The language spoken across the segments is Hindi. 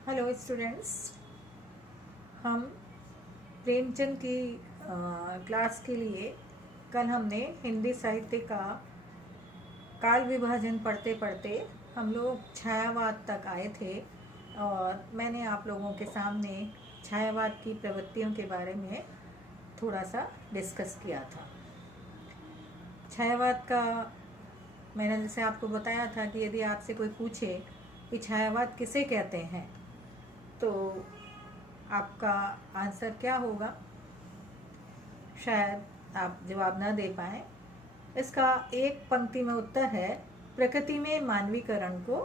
Hello students. हम प्रेमचंद की क्लास के लिए कल हमने हिंदी साहित्य का काल विभाजन पढ़ते पढ़ते हम लोग छायावाद तक आए थे और मैंने आप लोगों के सामने छायावाद की प्रवृत्तियों के बारे में थोड़ा सा डिस्कस किया था। छायावाद का मैंने जैसे आपको बताया था कि यदि आपसे कोई पूछे कि छायावाद किसे कहते हैं तो आपका आंसर क्या होगा, शायद आप जवाब न दे पाएँ। इसका एक पंक्ति में उत्तर है, प्रकृति में मानवीकरण को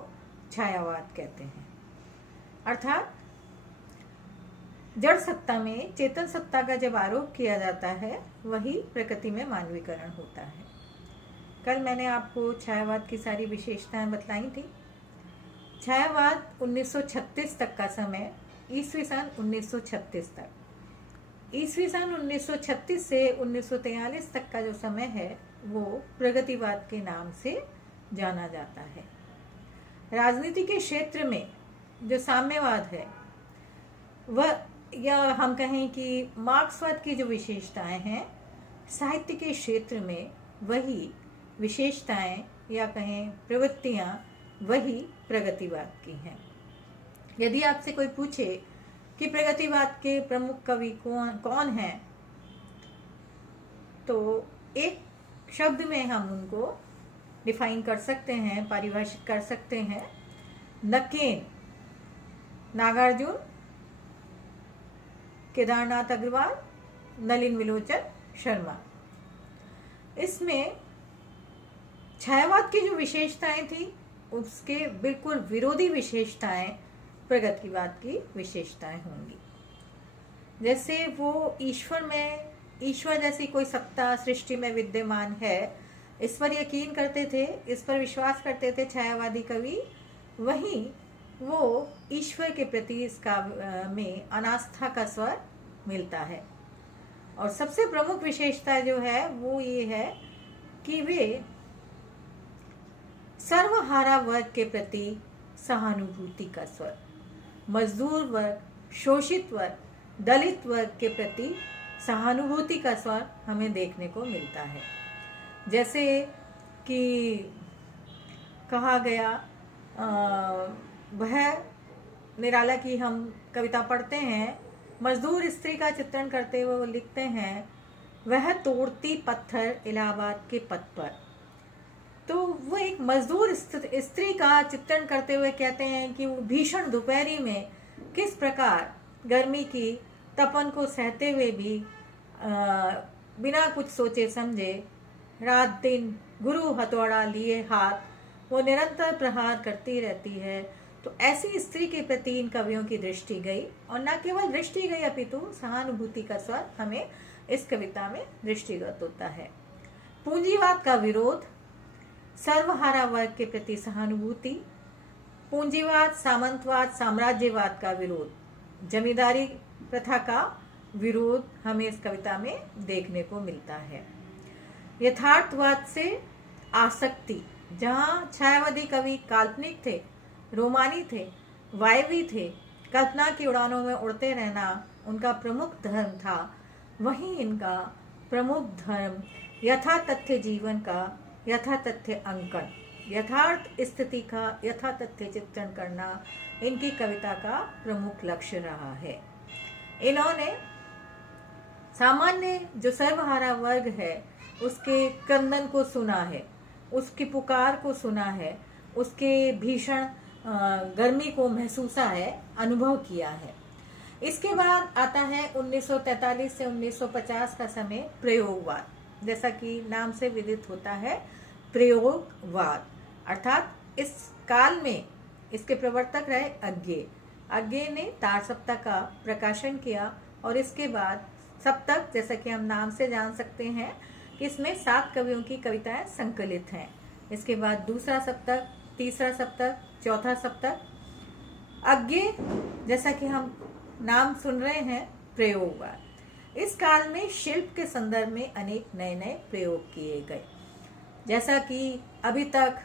छायावाद कहते हैं। अर्थात जड़ सत्ता में चेतन सत्ता का जब आरोप किया जाता है वही प्रकृति में मानवीकरण होता है। कल मैंने आपको छायावाद की सारी विशेषताएं बतलाई थी। छायावाद 1936 तक का समय, ईस्वी सन 1936 तक, ईस्वी सन 1936 से 1943 तक का जो समय है वो प्रगतिवाद के नाम से जाना जाता है। राजनीति के क्षेत्र में जो साम्यवाद है वह, या हम कहें कि मार्क्सवाद की जो विशेषताएं हैं, साहित्य के क्षेत्र में वही विशेषताएं या कहें प्रवृत्तियां वही प्रगतिवाद की हैं। यदि आपसे कोई पूछे कि प्रगतिवाद के प्रमुख कवि कौन हैं, तो एक शब्द में हम उनको डिफाइन कर सकते हैं, परिभाषित कर सकते हैं, नकेन, नागार्जुन, केदारनाथ अग्रवाल, नलिन विलोचन शर्मा। इसमें छायावाद की जो विशेषताएं थी उसके बिल्कुल विरोधी विशेषताएं प्रगतिवाद की विशेषताएं होंगी। जैसे वो ईश्वर जैसी कोई सत्ता सृष्टि में विद्यमान है, इस पर यकीन करते थे, इस पर विश्वास करते थे छायावादी कवि। वहीं वो ईश्वर के प्रति इसका में अनास्था का स्वर मिलता है। और सबसे प्रमुख विशेषता जो है वो ये है कि वे सर्वहारा वर्ग के प्रति सहानुभूति का स्वर, मजदूर वर्ग, शोषित वर्ग, दलित वर्ग के प्रति सहानुभूति का स्वर हमें देखने को मिलता है। जैसे कि कहा गया, वह निराला की हम कविता पढ़ते हैं, मजदूर स्त्री का चित्रण करते हुए वो लिखते हैं, वह तोड़ती पत्थर इलाहाबाद के पथ पर। तो वो एक मजदूर स्त्री का चित्रण करते हुए कहते हैं कि वो भीषण दोपहरी में किस प्रकार गर्मी की तपन को सहते हुए भी बिना कुछ सोचे समझे रात दिन गुरु हथौड़ा लिए हाथ वो निरंतर प्रहार करती रहती है। तो ऐसी स्त्री के प्रति इन कवियों की दृष्टि गई, और न केवल दृष्टि गई अपितु सहानुभूति का स्वर हमें इस कविता में दृष्टिगत होता है। पूंजीवाद का विरोध, सर्वहारा वर्ग के प्रति सहानुभूति, पूंजीवाद, सामंतवाद, साम्राज्यवाद का विरोध, जमींदारी प्रथा का विरोध हमें इस कविता में देखने को मिलता है। यथार्थवाद से आसक्ति, जहाँ छायावादी कवि काल्पनिक थे, रोमानी थे, वायवी थे, कल्पना की उड़ानों में उड़ते रहना उनका प्रमुख धर्म था, वहीं इनका प्रमुख धर्म यथातथ्य जीवन का यथातथ्य अंकन, यथार्थ स्थिति का यथातथ्य चित्रण करना इनकी कविता का प्रमुख लक्ष्य रहा है। इन्होंने सामान्य जो सर्वहारा वर्ग है उसके क्रंदन को सुना है, उसकी पुकार को सुना है, उसके भीषण गर्मी को महसूसा है, अनुभव किया है। इसके बाद आता है 1943 से 1950 का समय, प्रयोगवाद, जैसा कि नाम से विदित होता है प्रयोगवाद। अर्थात इस काल में इसके प्रवर्तक रहे अज्ञे ने तार सप्ताह का प्रकाशन किया, और इसके बाद सप्तक, जैसा कि हम नाम से जान सकते हैं कि इसमें 7 कवियों की कविताएं संकलित हैं। इसके बाद दूसरा सप्तक, तीसरा सप्तक, चौथा सप्तक, अज्ञे, जैसा कि हम नाम सुन रहे हैं प्रयोगवाद। इस काल में शिल्प के संदर्भ में अनेक नए नए प्रयोग किए गए। जैसा कि अभी तक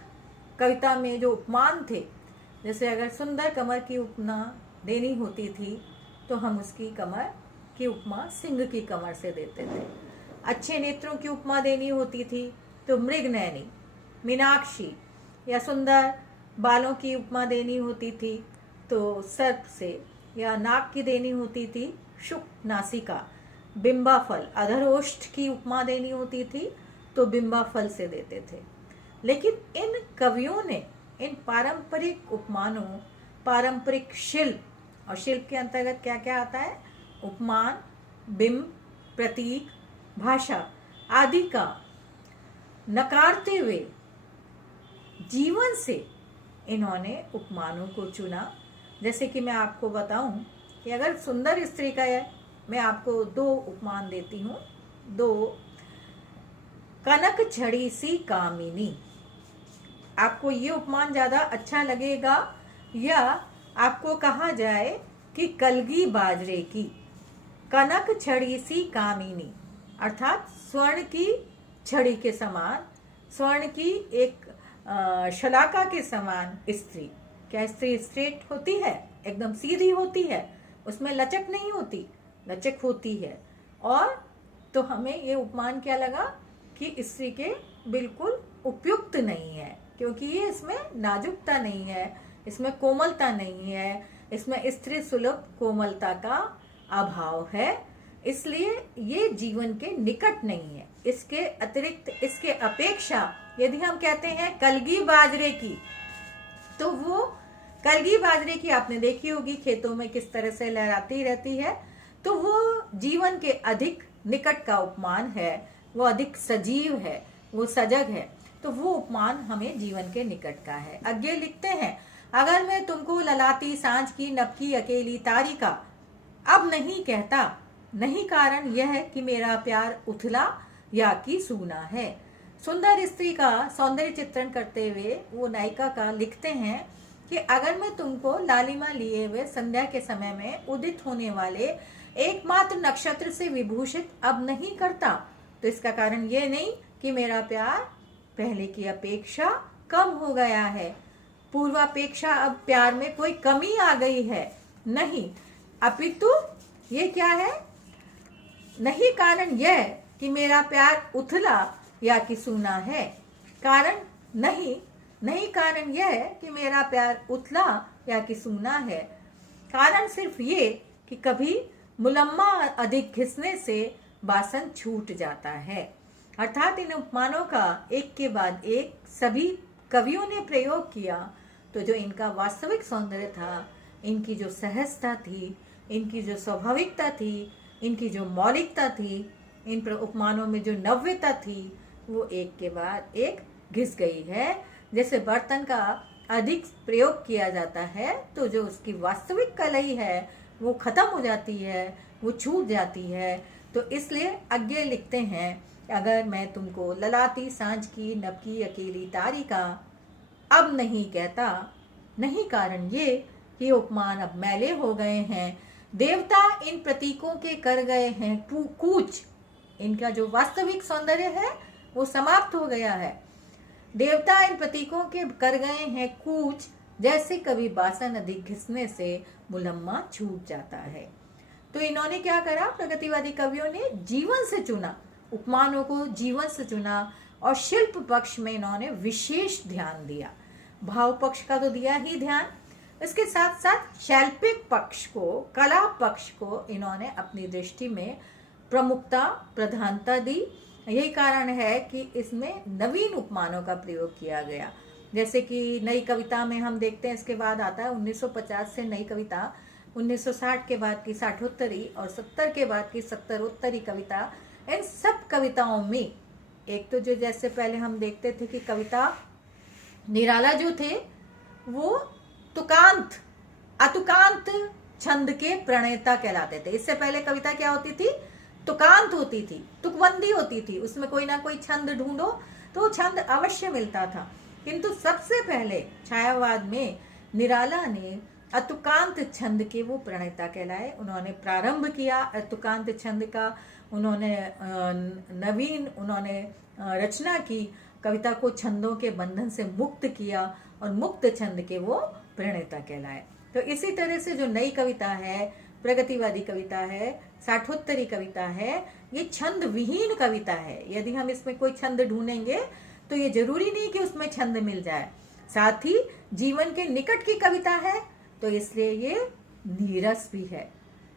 कविता में जो उपमान थे, जैसे अगर सुंदर कमर की उपमा देनी होती थी तो हम उसकी कमर की उपमा सिंह की कमर से देते थे। अच्छे नेत्रों की उपमा देनी होती थी तो मृगनयनी, मीनाक्षी, या सुंदर बालों की उपमा देनी होती थी तो सर्प से, या नाक की देनी होती थी शुक नासिका, बिंबाफल, अधरोष्ठ की उपमा देनी होती थी तो बिंबाफल से देते थे। लेकिन इन कवियों ने इन पारंपरिक उपमानों, पारंपरिक शिल्प, और शिल्प के अंतर्गत क्या क्या आता है, उपमान, बिंब, प्रतीक, भाषा आदि का नकारते हुए जीवन से इन्होंने उपमानों को चुना। जैसे कि मैं आपको बताऊं कि अगर सुंदर स्त्री का है, मैं आपको 2 उपमान देती हूँ, 2। कनक छड़ी सी कामिनी, आपको ये उपमान ज़्यादा अच्छा लगेगा या आपको कहा जाए कि कलगी बाजरे की। कनक छड़ी सी कामिनी अर्थात स्वर्ण की छड़ी के समान, स्वर्ण की एक शलाका के समान स्त्री। क्या स्त्री स्ट्रेट होती है? एकदम सीधी होती है, उसमें लचक नहीं होती, लचक होती है। और तो हमें ये उपमान क्या लगा कि स्त्री के बिल्कुल उपयुक्त नहीं है, क्योंकि ये इसमें नाजुकता नहीं है, इसमें कोमलता नहीं है, इसमें स्त्री सुलभ कोमलता का अभाव है, इसलिए ये जीवन के निकट नहीं है। इसके अतिरिक्त, इसके अपेक्षा यदि हम कहते हैं कलगी बाजरे की, तो वो कलगी बाजरे की आपने देखी होगी खेतों में किस तरह से लहराती रहती है, तो वो जीवन के अधिक निकट का उपमान है, वो अधिक सजीव है, वो सजग है, तो वो उपमान हमें जीवन के निकट का है। आगे लिखते हैं, अगर मैं तुमको ललाती सांझ की नबकी अकेली तारिका अब नहीं कहता, नहीं कारण यह है कि मेरा प्यार उथला या कि सूना है। सुंदर स्त्री का सौंदर्य चित्रण करते हुए वो नायिका का लिखते हैं कि अगर मैं तुमको लालिमा लिए हुए संध्या के समय में उदित होने वाले एकमात्र नक्षत्र से विभूषित अब नहीं करता, तो इसका कारण ये नहीं कि मेरा प्यार पहले की अपेक्षा कम हो गया है, पूर्वापेक्षा अब प्यार में कोई कमी आ गई है, नहीं, अपितु ये क्या है, नहीं कारण यह कि मेरा प्यार उथला या कि सूना है। कारण नहीं, नहीं कारण यह कि मेरा प्यार उथला या कि सूना है। कारण सिर्फ ये कि कभी मुलम्मा अधिक घिसने से बासन छूट जाता है। अर्थात इन उपमानों का एक के बाद एक सभी कवियों ने प्रयोग किया, तो जो इनका वास्तविक सौंदर्य था, इनकी जो सहजता थी, इनकी जो स्वाभाविकता थी, इनकी जो मौलिकता थी, इन उपमानों में जो नव्यता थी, वो एक के बाद एक घिस गई है। जैसे बर्तन का अधिक प्रयोग किया जाता है तो जो उसकी वास्तविक कलाई है वो खत्म हो जाती है, वो छूट जाती है। तो इसलिए आगे लिखते हैं, अगर मैं तुमको ललाती सांझ की नबकी अकेली तारिका अब नहीं कहता, नहीं कारण ये कि उपमान अब मैले हो गए हैं, देवता इन प्रतीकों के कर गए हैं कूच, इनका जो वास्तविक सौंदर्य है वो समाप्त हो गया है। देवता इन प्रतीकों के कर गए हैं कूच, जैसे कभी बासन अधिक घिसने से मुलम्मा छूट जाता है। तो इन्होंने क्या करा, प्रगतिवादी कवियों ने जीवन से चुना, उपमानों को जीवन से चुना, और शिल्प पक्ष में इन्होंने विशेष ध्यान दिया। भाव पक्ष का तो दिया ही ध्यान, इसके साथ साथ शैल्पिक पक्ष को, कला पक्ष को इन्होंने अपनी दृष्टि में प्रमुखता, प्रधानता दी। यही कारण है कि इसमें नवीन उपमानों का प्रयोग किया गया। जैसे कि नई कविता में हम देखते हैं, इसके बाद आता है 1950 से नई कविता, 1960 के बाद की साठोत्तरी और 70 के बाद की सत्तरोत्तरी कविता। इन सब कविताओं में एक तो जो जैसे पहले हम देखते थे कि कविता निराला जो थे वो तुकांत, अतुकांत छंद के प्रणेता कहलाते थे। इससे पहले कविता क्या होती थी, तुकांत होती थी, तुकबंदी होती थी, उसमें कोई ना कोई छंद ढूंढो तो छंद अवश्य मिलता था। किंतु सबसे पहले छायावाद में निराला ने अतुकांत छंद के वो प्रणेता कहलाए। उन्होंने प्रारंभ किया अतुकांत छंद का, उन्होंने नवीन उन्होंने रचना की, कविता को छंदों के बंधन से मुक्त किया और मुक्त छंद के वो प्रणेता कहलाए। तो इसी तरह से जो नई कविता है, प्रगतिवादी कविता है, साठोत्तरी कविता है, ये छंद विहीन कविता है। यदि हम इसमें कोई छंद ढूंढेंगे तो ये जरूरी नहीं कि उसमें छंद मिल जाए। साथ ही जीवन के निकट की कविता है, तो इसलिए ये नीरस भी है,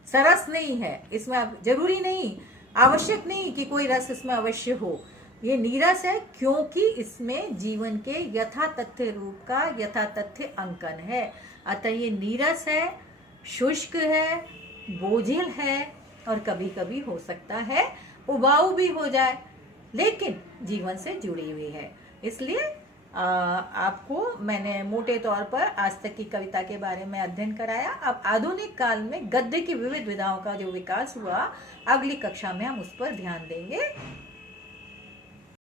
सरस नहीं है। इसमें अब जरूरी नहीं, आवश्यक नहीं कि कोई रस इसमें अवश्य हो। ये नीरस है क्योंकि इसमें जीवन के यथातथ्य रूप का यथातथ्य अंकन है। अतः ये नीरस है, शुष्क है, बोझिल है और कभी कभी हो सकता है उबाऊ भी हो जाए, लेकिन जीवन से जुड़ी हुई है। इसलिए आपको मैंने मोटे तौर पर आज तक की कविता के बारे में अध्ययन कराया। अब आधुनिक काल में गद्य की विविध विधाओं का जो विकास हुआ, अगली कक्षा में हम उस पर ध्यान देंगे।